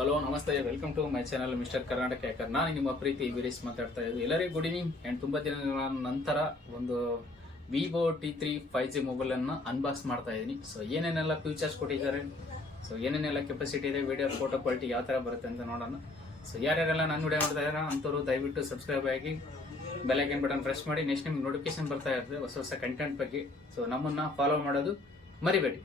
Hello ನಮಸ್ತೆ, welcome to my channel mister Karnataka hacker. ನಾನು ನಿಮ್ಮ ಪ್ರೀತಿ ವೀರೇಶ್ ಮಾತಾಡ್ತಾ ಇದ್ದು. ಎಲ್ಲರಿಗೂ ಗುಡ್ ಈವ್ನಿಂಗ್ ಆ್ಯಂಡ್ ತುಂಬ ದಿನಗಳ ನಂತರ ಒಂದು ವಿವೋ T3 5G ಮೊಬೈಲನ್ನು ಅನ್ಬಾಕ್ಸ್ ಮಾಡ್ತಾ ಇದ್ದೀನಿ. ಸೊ ಏನೇನೆಲ್ಲ ಫೀಚರ್ಸ್ ಕೊಟ್ಟಿದ್ದಾರೆ, ಸೊ ಏನೇನೆಲ್ಲ ಕೆಪಾಸಿಟಿ ಇದೆ, ವಿಡಿಯೋ ಫೋಟೋ ಕ್ವಾಲಿಟಿ ಯಾವ ಥರ ಬರುತ್ತೆ ಅಂತ ನೋಡೋಣ. ಸೊ ಯಾರ್ಯಾರೆಲ್ಲ ನಾನು ವಿಡಿಯೋ ಮಾಡ್ತಾ ಇದ್ದಾರೆ ಅಂಥವ್ರು ದಯವಿಟ್ಟು ಸಬ್ಸ್ಕ್ರೈಬ್ ಆಗಿ ಬೆಲ್ ಐಕನ್ ಬಟನ್ ಪ್ರೆಸ್ ಮಾಡಿ. ನೆಕ್ಸ್ಟ್ ನಿಮ್ಗೆ ನೋಟಿಫಿಕೇಶನ್ ಬರ್ತಾ ಇರ್ತದೆ ಹೊಸ ಹೊಸ ಕಂಟೆಂಟ್ ಬಗ್ಗೆ. ಸೊ ನಮ್ಮನ್ನು ಫಾಲೋ ಮಾಡೋದು ಮರಿಬೇಡಿ.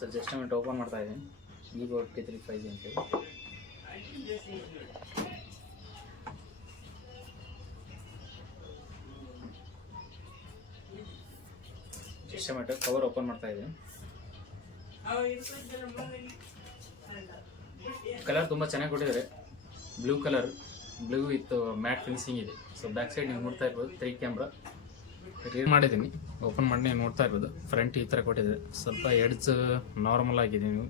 ಸೊ ಜಸ್ಟ್ ಮಿನಿಟ್ ಓಪನ್ ಮಾಡ್ತಾ ಇದ್ದೀನಿ. ವಿವೋ T3 5G ಅಂತೇಳಿ ಜಸ್ಟ್ ಮಿನಿಟ್ ಕವರ್ ಓಪನ್ ಮಾಡ್ತಾ ಇದ್ದೀನಿ. ಕಲರ್ ತುಂಬ ಚೆನ್ನಾಗಿ ಕೊಟ್ಟಿದ್ದಾರೆ. Blue colour, blue with mat finishing ಇದೆ. ಸೊ ಬ್ಯಾಕ್ ಸೈಡ್ ನೀವು ನೋಡ್ತಾ ಇರ್ಬೋದು 3 ಕ್ಯಾಮ್ರಾ ರೀಡ್ ಮಾಡಿದ್ದೀನಿ. ಓಪನ್ ಮಾಡಿ ನೀವು ನೋಡ್ತಾ ಇರ್ಬೋದು. ಫ್ರಂಟ್ ಈ ಥರ ಕೊಟ್ಟಿದ್ದಾರೆ. ಸ್ವಲ್ಪ ಎಡ್ಜ್ ನಾರ್ಮಲ್ ಆಗಿದೆ, ನೀವು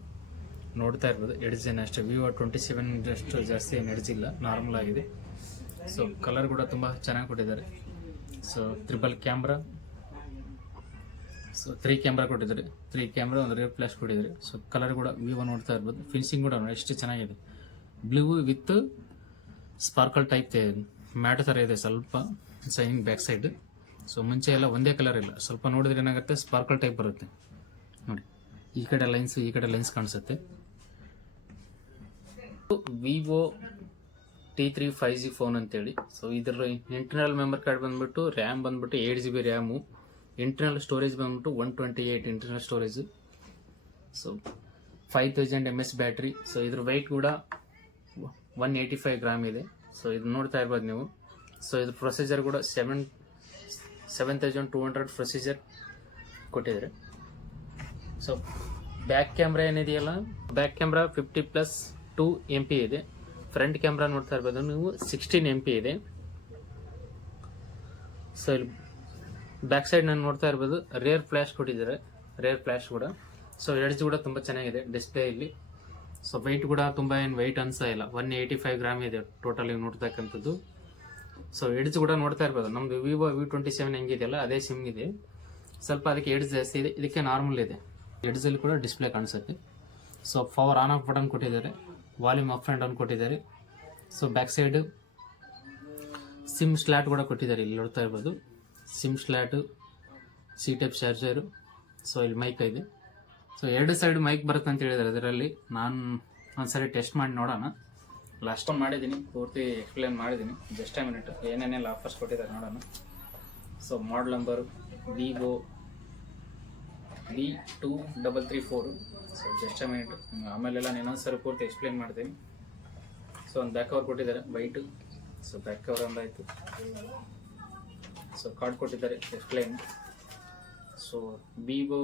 ನೋಡ್ತಾ ಇರ್ಬೋದು. ಎಡ್ಜ್ ಏನು ಅಷ್ಟು ವಿವೋ 27 ಅಷ್ಟು ಜಾಸ್ತಿ ಏನು ಎಡ್ಜ್ ಇಲ್ಲ, ನಾರ್ಮಲ್ ಆಗಿದೆ. ಸೊ ಕಲರ್ ಕೂಡ ತುಂಬ ಚೆನ್ನಾಗಿ ಕೊಟ್ಟಿದ್ದಾರೆ. So triple camera, so 3 camera ಕೊಟ್ಟಿದ್ದಾರೆ. 3 ಕ್ಯಾಮ್ರಾ ಒಂದು ರೇರ್ ಫ್ಲಾಶ್ ಕೊಟ್ಟಿದ್ದಾರೆ. ಸೊ ಕಲರ್ ಕೂಡ ವಿವೋ ನೋಡ್ತಾ ಇರ್ಬೋದು. ಫಿನಿಶಿಂಗ್ ಕೂಡ ಎಷ್ಟು ಚೆನ್ನಾಗಿದೆ. Blue with sparkle type mat ಥರ ಇದೆ, ಸ್ವಲ್ಪ ಸೈನಿಂಗ್ ಬ್ಯಾಕ್ ಸೈಡ್. ಸೊ ಮುಂಚೆ ಎಲ್ಲ ಒಂದೇ ಕಲರ್ ಇಲ್ಲ, ಸ್ವಲ್ಪ ನೋಡಿದ್ರೆ ಏನಾಗುತ್ತೆ ಸ್ಪಾರ್ಕಲ್ ಟೈಪ್ ಬರುತ್ತೆ ನೋಡಿ. ಈ ಕಡೆ ಲೈನ್ಸ್, ಈ ಕಡೆ ಲೈನ್ಸ್ ಕಾಣಿಸುತ್ತೆ. ವಿವೋ T3 5G ಫೋನ್ ಅಂತೇಳಿ. ಸೊ ಇದರ ಇಂಟರ್ನಲ್ ಮೆಮರಿ ಕಾರ್ಡ್ ಬಂದ್ಬಿಟ್ಟು ರ್ಯಾಮ್ ಬಂದ್ಬಿಟ್ಟು 8GB ರ್ಯಾಮು, ಇಂಟರ್ನಲ್ ಸ್ಟೋರೇಜ್ ಬಂದ್ಬಿಟ್ಟು 128 internal storage. So 5000 mAh battery. So ಇದ್ರ ವೆಯ್ಟ್ ಕೂಡ 185 ಗ್ರಾಮ್ ಇದೆ. ಸೊ ಇದು ನೋಡ್ತಾ ಇರ್ಬೋದು ನೀವು. ಸೊ ಇದ್ರ ಪ್ರೊಸೀಜರ್ ಕೂಡ 7200 ಪ್ರೊಸೀಜರ್ ಕೊಟ್ಟಿದ್ದಾರೆ. ಸೊ ಬ್ಯಾಕ್ ಕ್ಯಾಮ್ರಾ ಏನಿದೆಯಲ್ಲ, ಬ್ಯಾಕ್ ಕ್ಯಾಮ್ರಾ 50+2 MP ಇದೆ. ಫ್ರಂಟ್ ಕ್ಯಾಮ್ರಾ ನೋಡ್ತಾ ಇರ್ಬೋದು ನೀವು 16 MP ಇದೆ. ಸೊ ಇಲ್ಲಿ ಬ್ಯಾಕ್ ಸೈಡ್ ನಾನು ನೋಡ್ತಾ ಇರ್ಬೋದು ರೇರ್ ಫ್ಲ್ಯಾಶ್ ಕೊಟ್ಟಿದ್ದಾರೆ, ರೇರ್ ಫ್ಲ್ಯಾಶ್ ಕೂಡ. ಸೊ ಎಡ್ಜ್ ಕೂಡ ತುಂಬ ಚೆನ್ನಾಗಿದೆ ಡಿಸ್ಪ್ಲೇ ಇಲ್ಲಿ. ಸೊ ವೆಯ್ಟ್ ಕೂಡ ತುಂಬ ಏನು ವೆಯ್ಟ್ ಅನ್ಸಾ ಇಲ್ಲ, 185 ಗ್ರಾಮ್ ಇದೆ ಟೋಟಲಿ ನೋಡ್ತಕ್ಕಂಥದ್ದು. ಸೊ ಎಡ್ಜ್ ಕೂಡ ನೋಡ್ತಾ ಇರ್ಬೋದು. ನಮ್ಮದು ವಿವೋ V27 ಹೆಂಗಿದೆಯಲ್ಲ ಅದೇ ಸಿಮ್ ಇದೆ, ಸ್ವಲ್ಪ ಅದಕ್ಕೆ ಎಡ್ಜ್ ಜಾಸ್ತಿ ಇದೆ, ಇದಕ್ಕೆ ನಾರ್ಮಲ್ ಇದೆ. ಎಡ್ಜಲ್ಲಿ ಕೂಡ ಡಿಸ್ಪ್ಲೇ ಕಾಣಿಸುತ್ತೆ. So power on off button ಕೊಟ್ಟಿದ್ದಾರೆ, ವಾಲ್ಯೂಮ್ ಅಪ್ ಆ್ಯಂಡ್ ಡೌನ್ ಕೊಟ್ಟಿದ್ದಾರೆ. So back side sim slot ಕೂಡ ಕೊಟ್ಟಿದ್ದಾರೆ, ಇಲ್ಲಿ ನೋಡ್ತಾ ಇರ್ಬೋದು. Sim slot, C type charger. So ಇಲ್ಲಿ ಮೈಕ್ ಇದೆ. ಸೊ 2 ಸೈಡ್ ಮೈಕ್ ಬರುತ್ತೆ ಅಂತ ಹೇಳಿದ್ದಾರೆ ಇದರಲ್ಲಿ. ನಾನು ಒಂದ್ಸರಿ ಟೆಸ್ಟ್ ಮಾಡಿ ನೋಡೋಣ. ಲಾಸ್ಟ್ ಟೈಮ್ ಮಾಡಿದ್ದೀನಿ, ಪೂರ್ತಿ ಎಕ್ಸ್ಪ್ಲೇನ್ ಮಾಡಿದ್ದೀನಿ. ಜಸ್ಟ್ ಅ ಮಿನಿಟ್ ಏನೇನೆಲ್ಲ ಆಫರ್ಸ್ ಕೊಟ್ಟಿದ್ದಾರೆ ನೋಡೋಣ. So model number Vivo V2334. So just a minute, ಆಮೇಲೆಲ್ಲ ಇನ್ನೊಂದ್ಸರಿ ಪೂರ್ತಿ ಎಕ್ಸ್ಪ್ಲೇನ್ ಮಾಡ್ತೀನಿ. ಸೊ ಒಂದು ಬ್ಯಾಕ್ ಕವರ್ ಕೊಟ್ಟಿದ್ದಾರೆ ವೈಟು. ಸೊ ಬ್ಯಾಕ್ ಕವರ್ ಒಂದಾಯಿತು. ಸೊ ಕಾರ್ಡ್ ಕೊಟ್ಟಿದ್ದಾರೆ explain. So Vivo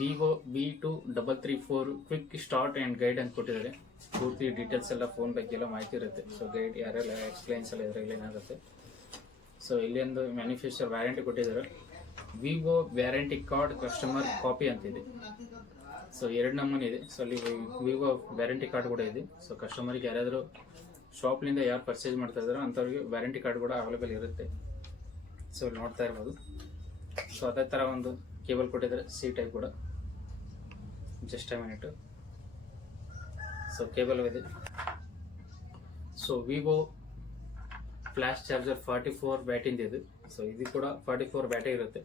V2334 quick start and guide ಅಂತ ಕೊಟ್ಟಿದ್ದಾರೆ. ಪೂರ್ತಿ ಡೀಟೇಲ್ಸ್ ಎಲ್ಲ ಫೋನ್ ಬಗ್ಗೆ ಎಲ್ಲ ಮಾಹಿತಿ ಇರುತ್ತೆ. ಸೊ ಗೈಡ್ ಯಾರೆಲ್ಲ ಎಕ್ಸ್ಪ್ಲೈನ್ಸ್ ಎಲ್ಲ ಇದರಲ್ಲಿ ಏನಾಗುತ್ತೆ. ಸೊ ಇಲ್ಲಿ ಒಂದು ಮ್ಯಾನುಫ್ಯಾಕ್ಚರ್ ವ್ಯಾರಂಟಿ ಕೊಟ್ಟಿದ್ದಾರೆ. Vivo warranty card customer copy ಅಂತಿದೆ. ಸೊ 2 ನಮೂನೆ ಇದೆ. ಸೊ ಅಲ್ಲಿ ವಿವೋ ವ್ಯಾರಂಟಿ ಕಾರ್ಡ್ ಕೂಡ ಇದೆ. ಸೊ ಕಸ್ಟಮರ್ಗೆ ಯಾರಾದರೂ ಶಾಪ್ನಿಂದ ಯಾರು ಪರ್ಚೇಸ್ ಮಾಡ್ತಾ ಇದ್ದಾರೋ ಅಂಥವ್ರಿಗೆ ವ್ಯಾರಂಟಿ ಕಾರ್ಡ್ ಕೂಡ ಅವೈಲೇಬಲ್ ಇರುತ್ತೆ. ಸೊ ಇಲ್ಲಿ ನೋಡ್ತಾ ಇರ್ಬೋದು. ಸೊ ಅದೇ ಥರ ಒಂದು ಕೇಬಲ್ ಕೊಟ್ಟಿದ್ದಾರೆ, ಸಿ ಟೈಪ್ ಕೂಡ. Just a minute. So cable ಇದೆ. ಸೊ ವಿವೋ ಫ್ಲ್ಯಾಶ್ ಚಾರ್ಜರ್ 44 ವ್ಯಾಟಿಂದ ಇದು. ಸೊ ಇದು ಕೂಡ 44 ವ್ಯಾಟೇ ಇರುತ್ತೆ.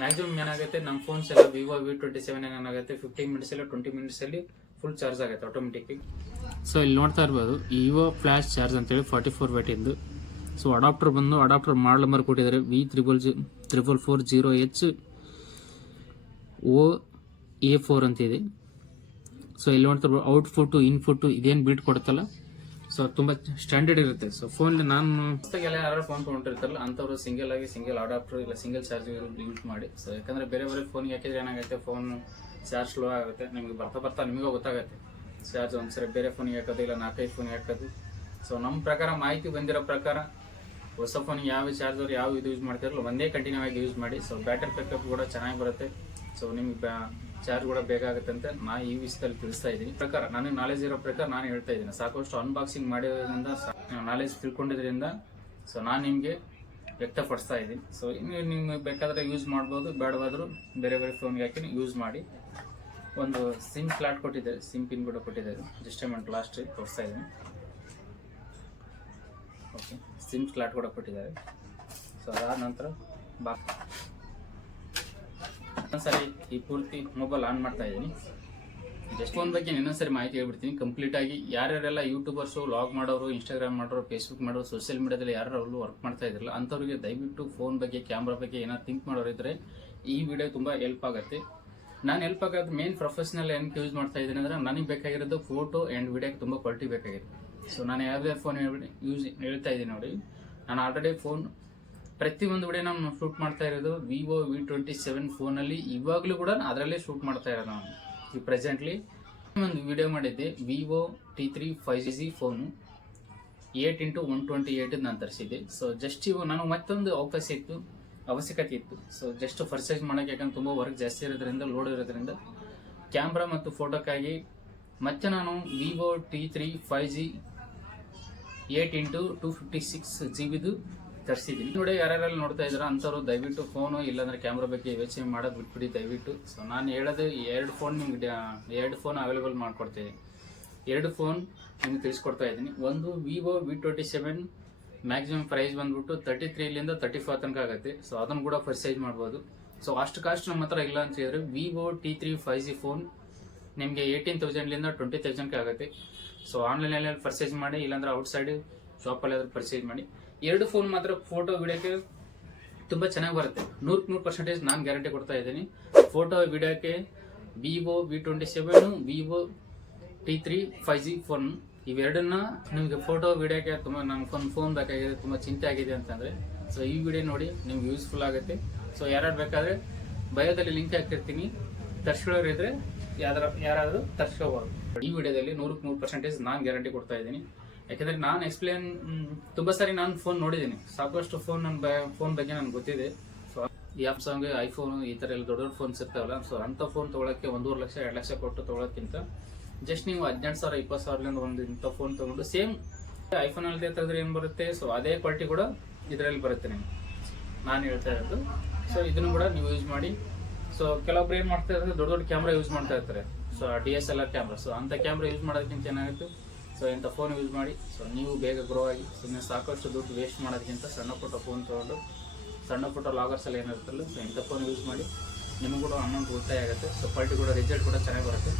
ಮ್ಯಾಕ್ಸಿಮಮ್ ಏನಾಗುತ್ತೆ ನಮ್ಮ ಫೋನ್ಸ್ ಎಲ್ಲ ವಿವೋ V27 ಏನಾಗುತ್ತೆ 15 ಮಿನಿಟ್ಸ್ ಎಲ್ಲ 20 ಮಿನಿಟ್ಸಲ್ಲಿ ಫುಲ್ ಚಾರ್ಜ್ ಆಗುತ್ತೆ ಆಟೋಮೆಟಿಕ್ಲಿ. ಸೊ ಇಲ್ಲಿ ನೋಡ್ತಾ ಇರ್ಬೋದು ವಿವೋ ಫ್ಲ್ಯಾಶ್ ಚಾರ್ಜ್ ಅಂತೇಳಿ 44 ವ್ಯಾಟಿಂದು. ಸೊ ಅಡಾಪ್ಟರ್ ಬಂದು ಅಡಾಪ್ಟರ್ ಮಾಡಲ್ ನಂಬರ್ ಕೊಟ್ಟಿದ್ದಾರೆ V440H-OA4 ಅಂತಿದೆ. ಸೊ ಇಲ್ಲಿ ನೋಡ್ತಾ ಇರ್ಬೋದು ಔಟ್ಪುಟ್ಟು ಇನ್ಪುಟ್ಟು ಇದೇನು ಬಿಲ್ಟ್ ಕೊಡುತ್ತಲ್ಲ, ಸೊ ತುಂಬ ಸ್ಟ್ಯಾಂಡರ್ಡ್ ಇರುತ್ತೆ. ಸೊ ಫೋನ್ ನಾನು ಹೊಸದಾಗೆಲ್ಲ ಯಾರು ಫೋನ್ ತೊಗೊಂಡಿರ್ತಾರಲ್ಲ ಅಂಥವ್ರು ಸಿಂಗಲ್ ಆಗಿ ಸಿಂಗಲ್ ಅಡಾಪ್ಟರ್ ಇಲ್ಲ ಸಿಂಗಲ್ ಚಾರ್ಜ್ ಯೂಸ್ ಮಾಡಿ. ಸೊ ಯಾಕಂದರೆ ಬೇರೆ ಫೋನ್ಗೆ ಹಾಕಿದ್ರೆ ಏನಾಗುತ್ತೆ, ಫೋನ್ ಚಾರ್ಜ್ ಸ್ಲೋ ಆಗುತ್ತೆ. ನಿಮಗೆ ಬರ್ತಾ ನಿಮಗೂ ಗೊತ್ತಾಗುತ್ತೆ ಚಾರ್ಜ್ ಒಂದ್ಸರಿ ಬೇರೆ ಫೋನಿಗೆ ಹಾಕೋದು ಇಲ್ಲ 4-5 ಫೋನಿಗೆ ಹಾಕೋದು. ಸೊ ನಮ್ಮ ಪ್ರಕಾರ ಮಾಹಿತಿ ಬಂದಿರೋ ಪ್ರಕಾರ ಹೊಸ ಫೋನಿಗೆ ಯಾವ ಚಾರ್ಜರ್ ಯಾವ ಇದು ಯೂಸ್ ಮಾಡ್ತಿರಲ್ಲ ಒಂದೇ ಕಂಟಿನ್ಯೂ ಆಗಿ ಯೂಸ್ ಮಾಡಿ. ಸೊ ಬ್ಯಾಟರಿ ಬ್ಯಾಕಪ್ ಕೂಡ ಚೆನ್ನಾಗಿ ಬರುತ್ತೆ. ಸೊ ನಿಮ್ಗೆ ಚಾರ್ಜ್ ಕೂಡ ಬೇಕಾಗುತ್ತೆ ಅಂತ ನಾನು ಈ ವಿಷಯದಲ್ಲಿ ತಿಳಿಸ್ತಾ ಇದ್ದೀನಿ. ಪ್ರಕಾರ ನನಗೆ ನಾಲೆಜ್ ಇರೋ ಪ್ರಕಾರ ನಾನು ಹೇಳ್ತಾ ಇದ್ದೀನಿ. ಸಾಕಷ್ಟು ಅನ್ಬಾಕ್ಸಿಂಗ್ ಮಾಡಿರೋದ್ರಿಂದ ನಾಲೆಜ್ ತಿಳ್ಕೊಂಡಿದ್ರಿಂದ ಸೊ ನಾನು ನಿಮಗೆ ವ್ಯಕ್ತಪಡಿಸ್ತಾ ಇದ್ದೀನಿ. ಸೊ ಇನ್ನು ನಿಮ್ಗೆ ಬೇಕಾದರೆ ಯೂಸ್ ಮಾಡ್ಬೋದು, ಬೇಡವಾದರೂ ಬೇರೆ ಬೇರೆ ಫೋನ್ಗೆ ಹಾಕಿ ಯೂಸ್ ಮಾಡಿ. ಒಂದು ಸಿಮ್ ಸ್ಲಾಟ್ ಕೊಟ್ಟಿದ್ದಾರೆ, ಸಿಮ್ ಪಿನ್ ಕೂಡ ಕೊಟ್ಟಿದ್ದಾರೆ. ಜಸ್ಟ್ ಅಮೌಂಟ್ ಲಾಸ್ಟ್ ತೋರಿಸ್ತಾ ಇದ್ದೀನಿ. ಓಕೆ, ಸಿಮ್ ಸ್ಲಾಟ್ ಕೂಡ ಕೊಟ್ಟಿದ್ದಾರೆ. ಸೊ ಅದಾದ ನಂತರ ಒಂದ್ಸರಿ ಈ ಪೂರ್ತಿ ಮೊಬೈಲ್ ಆನ್ ಮಾಡ್ತಾ ಇದ್ದೀನಿ. ಜಸ್ಟ್ ಫೋನ್ ಬಗ್ಗೆ ಇನ್ನೊಂದ್ಸರಿ ಮಾಹಿತಿ ಹೇಳ್ಬಿಡ್ತೀನಿ ಕಂಪ್ಲೀಟಾಗಿ. ಯಾರ್ಯಾರೆಲ್ಲ ಯೂಟ್ಯೂಬರ್ಸು, ಲಾಗ್ ಮಾಡೋರು, ಇನ್ಸ್ಟಾಗ್ರಾಮ್ ಮಾಡೋರು, ಫೇಸ್ಬುಕ್ ಮಾಡೋರು, ಸೋಷಿಯಲ್ ಮೀಡಿಯಾದಲ್ಲಿ ಯಾರು ವರ್ಕ್ ಮಾಡ್ತಾ ಇದ್ರಲ್ಲ ಅಂಥವ್ರಿಗೆ ದಯವಿಟ್ಟು ಫೋನ್ ಬಗ್ಗೆ, ಕ್ಯಾಮ್ರಾ ಬಗ್ಗೆ ಏನಾದ್ರು ಥಿಂಕ್ ಮಾಡೋರು ಇದ್ದರೆ ಈ ವಿಡಿಯೋ ತುಂಬ ಹೆಲ್ಪ್ ಆಗುತ್ತೆ. ನಾನು ಹೆಲ್ಪ್ ಆಗೋದು ಮೇನ್ ಪ್ರೊಫೆಷನಲ್ ಏನಕ್ಕೆ ಯೂಸ್ ಮಾಡ್ತಾ ಇದ್ದೀನಿ ಅಂದರೆ ನನಗೆ ಬೇಕಾಗಿರೋದು ಫೋಟೋ ಆ್ಯಂಡ್ ವಿಡಿಯೋಕ್ಕೆ ತುಂಬ ಕ್ವಾಲಿಟಿ ಬೇಕಾಗಿದೆ. ಸೊ ನಾನು ಯಾವುದೇ ಫೋನ್ ಹೇಳ್ತಾ ಇದ್ದೀನಿ ನೋಡಿ. ನಾನು ಆಲ್ರೆಡಿ ಫೋನ್ ಪ್ರತಿಯೊಂದು ವಿಡಿಯೋ ನಾನು ಶೂಟ್ ಮಾಡ್ತಾ ಇರೋದು ವಿವೋ V27 ಫೋನಲ್ಲಿ. ಇವಾಗಲೂ ಕೂಡ ಅದರಲ್ಲೇ ಶೂಟ್ ಮಾಡ್ತಾ ಇರೋದು ನಾನು. ಈ ಪ್ರೆಸೆಂಟ್ಲಿ ಒಂದು ವಿಡಿಯೋ ಮಾಡಿದ್ದೆ Vivo T3 5G phone 8x128 ನಾನು ತರಿಸಿದ್ದೆ. ಸೊ ಜಸ್ಟ್ ಇವು ನನಗೆ ಮತ್ತೊಂದು ಅವಶ್ಯಕತೆ ಇತ್ತು. ಸೊ ಜಸ್ಟ್ ಪರ್ಚೇಸ್ ಮಾಡೋಕ್ಕೆ, ಯಾಕಂದ್ರೆ ತುಂಬ ವರ್ಕ್ ಜಾಸ್ತಿ ಇರೋದ್ರಿಂದ, ಲೋಡ್ ಇರೋದ್ರಿಂದ ಕ್ಯಾಮ್ರಾ ಮತ್ತು ಫೋಟೋಕ್ಕಾಗಿ ಮತ್ತೆ ನಾನು Vivo T3 5G 8x256 GB ತರಿಸಿದ್ದೀನಿ. ನೋಡಿ, ಯಾರ್ಯಾರೆಲ್ಲ ನೋಡ್ತಾ ಇದ್ದೀರಾ ಅಂಥವ್ರು ದಯವಿಟ್ಟು ಫೋನು ಇಲ್ಲಾಂದ್ರೆ ಕ್ಯಾಮ್ರಾ ಬಗ್ಗೆ ಯೋಚನೆ ಮಾಡೋದು ಬಿಟ್ಬಿಡಿ ದಯವಿಟ್ಟು. ಸೊ ನಾನು ಹೇಳೋದು ಎರಡು ಫೋನ್ ಅವೈಲೇಬಲ್ ಮಾಡಿಕೊಡ್ತೀನಿ. 2 ಫೋನ್ ನಿಮ್ಗೆ ತಿಳಿಸ್ಕೊಡ್ತಾ ಇದ್ದೀನಿ. ಒಂದು ವಿವೋ V27 ಮ್ಯಾಕ್ಸಿಮಮ್ ಪ್ರೈಸ್ ಬಂದ್ಬಿಟ್ಟು 33ಲಿಂದ 35 ತನಕ ಆಗುತ್ತೆ. ಸೊ ಅದನ್ನು ಕೂಡ ಪರ್ಚೇಸ್ ಮಾಡ್ಬೋದು. ಸೊ ಅಷ್ಟು ಕಾಸ್ಟ್ ನಮ್ಮ ಹತ್ರ ಇಲ್ಲ ಅಂತ ಹೇಳಿದ್ರೆ ವಿವೋ T3 5G ಫೋನ್ ನಿಮಗೆ 18,000ಲಿಂದ 20,000ಕ್ಕೆ ಆಗುತ್ತೆ. ಸೊ ಆನ್ಲೈನಲ್ಲಿ ಪರ್ಚೇಸ್ ಮಾಡಿ, ಇಲ್ಲಾಂದ್ರೆ ಔಟ್ಸೈಡ್ ಶಾಪಲ್ಲಿ ಆದರೂ ಪರ್ಚೇಸ್ ಮಾಡಿ. 2 ಫೋನ್ ಮಾತ್ರ ಫೋಟೋ ವಿಡಿಯೋಕ್ಕೆ ತುಂಬ ಚೆನ್ನಾಗಿ ಬರುತ್ತೆ. 100% ನಾನು ಗ್ಯಾರಂಟಿ ಕೊಡ್ತಾ ಇದ್ದೀನಿ. ಫೋಟೋ ವಿಡಿಯೋಕ್ಕೆ Vivo V27, Vivo T3 5G phone ಇವೆರಡನ್ನ ನಿಮಗೆ ಫೋಟೋ ವಿಡಿಯೋಕ್ಕೆ ತುಂಬ ನನಗೆ ಫೋನ್ ಬೇಕಾಗಿದೆ, ತುಂಬ ಚಿಂತೆ ಆಗಿದೆ ಅಂತಂದರೆ ಸೊ ಈ ವಿಡಿಯೋ ನೋಡಿ ನಿಮ್ಗೆ ಯೂಸ್ಫುಲ್ ಆಗುತ್ತೆ. ಸೊ ಯಾರು ಬೇಕಾದರೆ ಬಯೋದಲ್ಲಿ ಲಿಂಕ್ ಹಾಕಿರ್ತೀನಿ, ತರ್ಸ್ಕೊಳ್ಳೋರು ಇದ್ದರೆ ಯಾರಾದರೂ ತರ್ಸ್ಕೋಬೋದು. ಈ ವಿಡಿಯೋದಲ್ಲಿ 100% ನಾನು ಗ್ಯಾರಂಟಿ ಕೊಡ್ತಾ ಇದ್ದೀನಿ. ಯಾಕೆಂದರೆ ನಾನು ಎಕ್ಸ್ಪ್ಲೇನ್ ತುಂಬ ಸಾರಿ ನಾನು ಫೋನ್ ನೋಡಿದ್ದೀನಿ, ಸಾಕಷ್ಟು ಫೋನ್ ಫೋನ್ ಬಗ್ಗೆ ನನಗೆ ಗೊತ್ತಿದೆ. ಸೊ ಈ ಸ್ಯಾಮ್ಸಂಗ್, ಐಫೋನು ಈ ಥರ ಎಲ್ಲ ದೊಡ್ಡ ದೊಡ್ಡ ಫೋನ್ಸ್ ಇರ್ತಾವಲ್ಲ, ಸೊ ಅಂಥ ಫೋನ್ ತೊಗೊಳಕ್ಕೆ 1.5 ಲಕ್ಷ 2 ಲಕ್ಷ ಕೊಟ್ಟು ತೊಗೊಳೋಕ್ಕಿಂತ ಜಸ್ಟ್ ನೀವು 18,000 20,000ಲಿಂದ ಒಂದು ಇಂಥ ಫೋನ್ ತೊಗೊಂಡು ಸೇಮ್ ಐಫೋನಲ್ಲಿ ತೆಗೆದ್ರೆ ಏನು ಬರುತ್ತೆ, ಸೊ ಅದೇ ಕ್ವಾಲಿಟಿ ಕೂಡ ಇದರಲ್ಲಿ ಬರುತ್ತೆ ನಿಮಗೆ. ನಾನು ಹೇಳ್ತಾ ಇರೋದು ಸೊ ಇದನ್ನು ಕೂಡ ನೀವು ಯೂಸ್ ಮಾಡಿ. ಸೊ ಕೆಲವೊಬ್ರು ಏನು ಮಾಡ್ತಾ ಇರ್ತಾರೆ, ದೊಡ್ಡ ದೊಡ್ಡ ಕ್ಯಾಮ್ರಾ ಯೂಸ್ ಮಾಡ್ತಾ ಇರ್ತಾರೆ. ಸೊ DSLR ಕ್ಯಾಮ್ರಾ, ಸೊ ಅಂಥ ಕ್ಯಾಮ್ರಾ ಯೂಸ್ ಮಾಡೋದಕ್ಕಿಂತ ಏನಾಗುತ್ತೆ, ಸೊ ಇಂಥ ಫೋನ್ ಯೂಸ್ ಮಾಡಿ. ಸೊ ನೀವು ಬೇಗ ಗ್ರೋ ಆಗಿ ಸುಮ್ಮನೆ ಸಾಕಷ್ಟು ದುಡ್ಡು ವೇಸ್ಟ್ ಮಾಡೋದಕ್ಕಿಂತ ಸಣ್ಣ ಪುಟ್ಟ ಫೋನ್ ತೊಗೊಂಡು, ಸಣ್ಣ ಪುಟ್ಟ ಲಾಗರ್ಸ್ ಎಲ್ಲ ಏನಿರುತ್ತಲ್ಲ, ಸೊ ಇಂಥ ಫೋನ್ ಯೂಸ್ ಮಾಡಿ. ನಿಮಗೂ ಕೂಡ ಅಮೌಂಟ್ ಉಳಿತಾಯ ಆಗುತ್ತೆ. ಸೊ ಕ್ವಾಲಿಟಿ ಕೂಡ ರಿಸಲ್ಟ್ ಕೂಡ ಚೆನ್ನಾಗಿ ಬರುತ್ತೆ.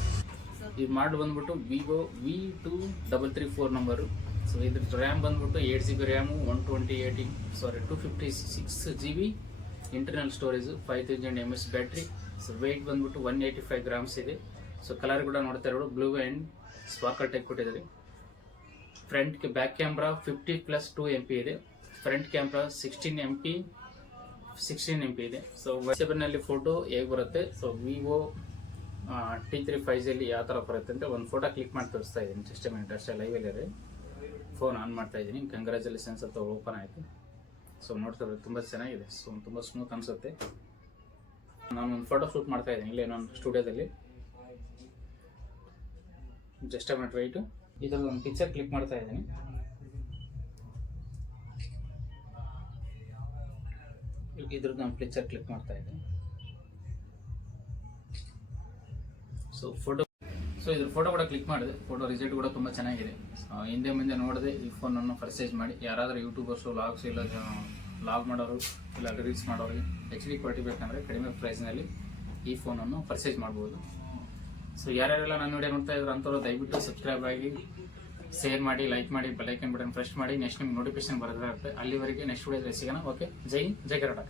ಇದು ಮಾಡಿ ಬಂದ್ಬಿಟ್ಟು ವಿವೋ V2334 ನಂಬರು. ಸೊ ಇದ್ರ ರ್ಯಾಮ್ ಬಂದ್ಬಿಟ್ಟು 8 GB RAM, 256 GB internal storage, 5000 mAh battery. So weight ಬಂದ್ಬಿಟ್ಟು 185 grams ಇದೆ. ಸೊ ಕಲರ್ ಕೂಡ ನೋಡ್ತಾ ಇರೋದು ಬ್ಲೂ ಆ್ಯಂಡ್ ಸ್ಪಾರ್ಕಲ್ ಟೈಪ್ ಕೊಟ್ಟಿದ್ದಾರೆ. ಬ್ಯಾಕ್ ಕ್ಯಾಮ್ರಾ 50+2 MP ಇದೆ. ಫ್ರಂಟ್ ಕ್ಯಾಮ್ರಾ 16 MP ಇದೆ. ಸೊ ವಾಟ್ಸಪ್ನಲ್ಲಿ ಫೋಟೋ ಹೇಗೆ ಬರುತ್ತೆ, ಸೊ ವಿವೋ T3 5G ಯಾವ ಥರ ಬರುತ್ತೆ ಅಂತ ಒಂದು ಫೋಟೋ ಕ್ಲಿಕ್ ಮಾಡಿ ತೋರಿಸ್ತಾ ಇದ್ದೀನಿ. ಜಸ್ಟ್ ಮಿನಿಟ್ ಅಷ್ಟೇ, ಲೈವಲ್ಲಿ ಫೋನ್ ಆನ್ ಮಾಡ್ತಾ ಇದ್ದೀನಿ. ಕಂಗ್ರ್ಯಾಚುಲೇಷನ್ಸ್ ಅಂತ ಓಪನ್ ಆಯಿತು. ಸೊ ನೋಡ್ತಾ ಇರೋದು ತುಂಬ ಚೆನ್ನಾಗಿದೆ. ಸೊ ತುಂಬ ಸ್ಮೂತ್ ಅನಿಸುತ್ತೆ. ನಾನು ಒಂದು ಫೋಟೋ ಶೂಟ್ ಮಾಡ್ತಾ ಇದ್ದೀನಿ ಇಲ್ಲೇ ನಾನು ಸ್ಟುಡಿಯೋದಲ್ಲಿ. Just minute weight. ಇದರಲ್ಲಿ ಒಂದು ಪಿಕ್ಚರ್ ಕ್ಲಿಕ್ ಮಾಡ್ತಾ ಇದ್ದೀನಿ. ಇದ್ರದ್ದು ನಾನು ಪಿಕ್ಚರ್ ಕ್ಲಿಕ್ ಮಾಡ್ತಾ ಇದ್ದೀನಿ. ಸೊ ಇದ್ರ ಫೋಟೋ ಕೂಡ ಕ್ಲಿಕ್ ಮಾಡಿದೆ. ಫೋಟೋ ರಿಸಲ್ಟ್ ಕೂಡ ತುಂಬ ಚೆನ್ನಾಗಿದೆ. ಹಿಂದೆ ಮುಂದೆ ನೋಡದೆ ಈ ಫೋನನ್ನು ಪರ್ಚೇಸ್ ಮಾಡಿ. ಯಾರಾದರೂ ಯೂಟ್ಯೂಬರ್ಸು, ಲಾಗ್ಸ್ ಇಲ್ಲ ಲಾಗ್ ಮಾಡೋರು ಇಲ್ಲ ರೀಲ್ಸ್ ಮಾಡೋರಿಗೆ HD ಕ್ವಾಲಿಟಿ ಬೇಕಂದರೆ ಕಡಿಮೆ ಪ್ರೈಸ್ನಲ್ಲಿ ಈ ಫೋನನ್ನು ಪರ್ಚೇಸ್ ಮಾಡ್ಬೋದು. ಸೊ ಯಾರ್ಯಾರೆಲ್ಲ ನನ್ನ ವಿಡಿಯೋ ನೋಡ್ತಾ ಇದ್ರು ಅಂಥವ್ರು ದಯವಿಟ್ಟು ಸಬ್ಸ್ಕ್ರೈಬ್ ಆಗಿ, ಶೇರ್ ಮಾಡಿ, ಲೈಕ್ ಮಾಡಿ, ಬೆಲ್ ಐಕನ್ ಬಟನ್ ಪ್ರೆಸ್ ಮಾಡಿ. ನೆಕ್ಸ್ಟ್ ನಿಮ್ಗೆ ನೋಟಿಫಿಕೇಶನ್ ಬರೋದಿರುತ್ತೆ. ಅಲ್ಲಿವರೆಗೆ ನೆಕ್ಸ್ಟ್ ವಿಡಿಯೋದಲ್ಲಿ ಸಿಗೋಣ. ಓಕೆ, ಜೈ ಕರ್ನಾಟಕ.